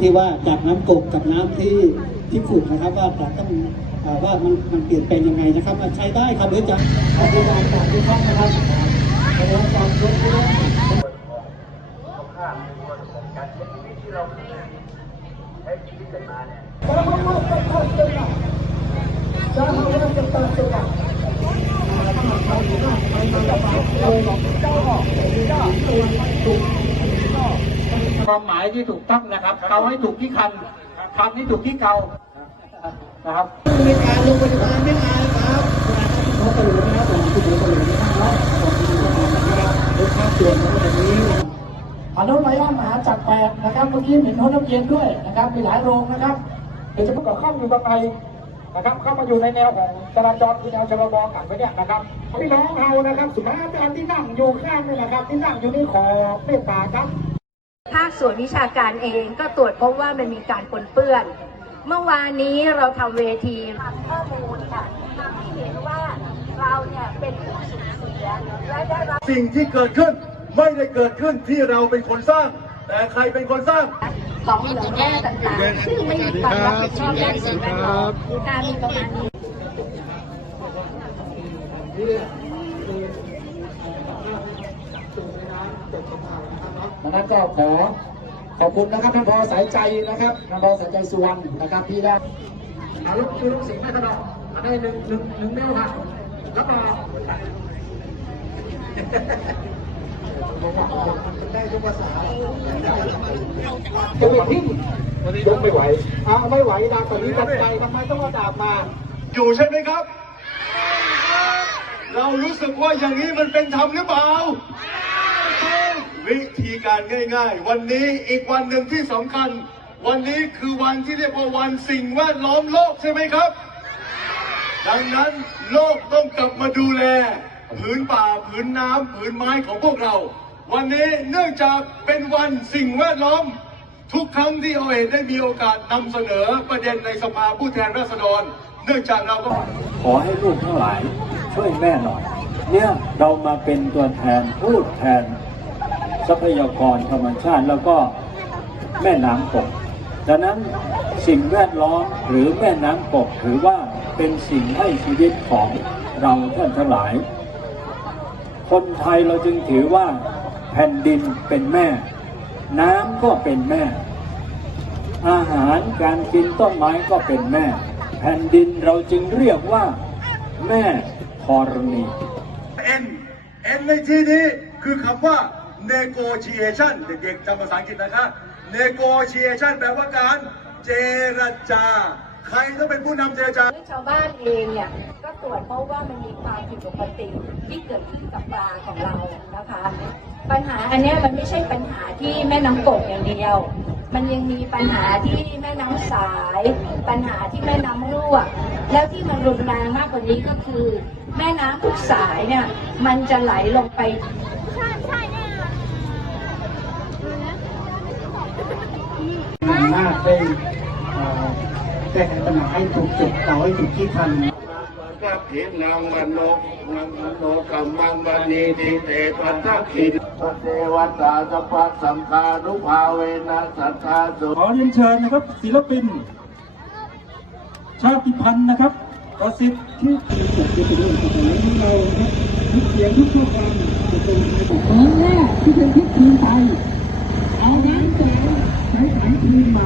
ที่ว่าจากน้ำกกกับน้ำที่ที่ขุ่นะครับ ว่าจะต้องว่ามันมันเปลี่ยนแปลงยังไงนะครับมาใช้ได้ครับหรือจะเอาไปวางจากที่ห้องนะครับเอาไว้วางรถด้วยค่านของการใช้ชีวิตที่เราใช้ชีวิตกันมาเนี่ย ความหมายที่ถูกต้องนะครับ เกาให้ถูกที่คันคำที่ถูกที่เกานะครับมีการลงปฏิบัติไม่อายครับขอกระหลุนะครับผมคุณกระหลุนะครับขอบคุณนะครับรถข้ามส่วนของแบบนี้อนุไลออนมหาจักรแปดนะครับเมื่อกี้เห็นห้องน้ำเย็นด้วยนะครับ มีหลายโรงนะครับ เดี๋ยวจะพูดกับข้ามอยู่บางไกลนะครับเข้ามาอยู่ในแนวของจราจรคือแนวชะลอกันไว้เนี่ยนะครับพี่น้องเรานะครับ สุภาพอาจารย์ที่นั่งอยู่ข้างนี่แหละครับ ที่นั่งอยู่นี่ขอเมตตาครับ ภาคส่วนวิชาการเองก็ตรวจพบว่ามันมีการปนเปื้อน เมื่อวานนี้เราทำเวทีทำข้อมูลค่ะทำให้เห็นว่าเราเนี่ยเป็นผู้สูญเสียและได้รับสิ่งที่เกิดขึ้นไม่ได้เกิดขึ้นที่เราเป็นคนสร้าง แต่ใครเป็นคนสร้างของเหลืองแร่ต่างๆซึ่งไม่มีความรับผิดชอบด้านสิ่งแวดล้อมการมีประมาณนี้ ดังนั้นก็ขอขอบคุณนะครับท่านพอสายใจนะครับท่านพอสายใจสุวรรณนะครับที่ได้เอาลูกคือลูกศิษย์แม่กระดองได้หนึ่งหนึ่งหนึ่งนิ้วครับแล้วก็ได้ทุกภาษาจะไปทิ้งยกไม่ไหวอ้าวไม่ไหวดาบตอนนี้ตัดใจทำไมต้องเอาดาบมา อยู่ใช่ไหมครับ เรารู้สึกว่าอย่างนี้มันเป็นธรรมหรือเปล่า วิธีการง่าย ๆ วันนี้อีกวันหนึ่งที่สำคัญ วันนี้คือวันที่เรียกว่าวันสิ่งแวดล้อมโลกใช่ไหมครับ ดังนั้นโลกต้องกลับมาดูแลผืนป่าผืนน้ำผืนไม้ของพวกเรา วันนี้เนื่องจากเป็นวันสิ่งแวดล้อม ทุกครั้งที่โอเอได้มีโอกาสนำเสนอประเด็นในสภาผู้แทนราษฎร เนื่องจากเราก็ขอให้ลูกทั้งหลายช่วยแม่หน่อย เนี่ยเรามาเป็นตัวแทนพูดแทน ทรัพยากรธรรมชาติแล้วก็แม่น้ำกกดังนั้นสิ่งแวดล้อมหรือแม่น้ำกกถือว่าเป็นสิ่งให้ชีวิตของเราท่านทั้งหลาย คนไทยเราจึงถือว่าแผ่นดินเป็นแม่ น้ำก็เป็นแม่ อาหารการกินต้นไม้ก็เป็นแม่ แผ่นดินเราจึงเรียกว่าแม่ธรณี N N ในที่นี้คือคำว่า negotiation เด็กๆจำภาษาอังกฤษนะคะ negotiation แปลว่าการเจรจา ใครต้องเป็นผู้นำเจรจา ชาวบ้านเองเนี่ยก็ตรวจพบว่ามันมีความผิดปกติที่เกิดขึ้นกับปลาของเรานะคะ ปัญหาอันเนี้ยมันไม่ใช่ปัญหาที่แม่น้ำกกอย่างเดียว มันยังมีปัญหาที่แม่น้ำสาย ปัญหาที่แม่น้ำรั่ว แล้วที่มันรุนแรงมากกว่านี้ก็คือ แม่น้ำทุกสายเนี่ยมันจะไหลลงไป หน้า ได้แก้ไขปัญหาให้ถูกจุดเก่าให้ถูกที่คันก็ผิดนางมันโนนังมันโนกัมมังวันนีทิเตปันทักขินพระเทวตาสัพพสังฆานุภาเวนะสัทธาสุขอเรียนเชิญนะครับ ศิลปิน ชาติพันธ์นะครับประสิทธิ์ที่ครั้งแรกที่เป็นทิศทีมไทยเอาน้ำแสงใช้สายทีมมานะครับเนาะ nhưng mà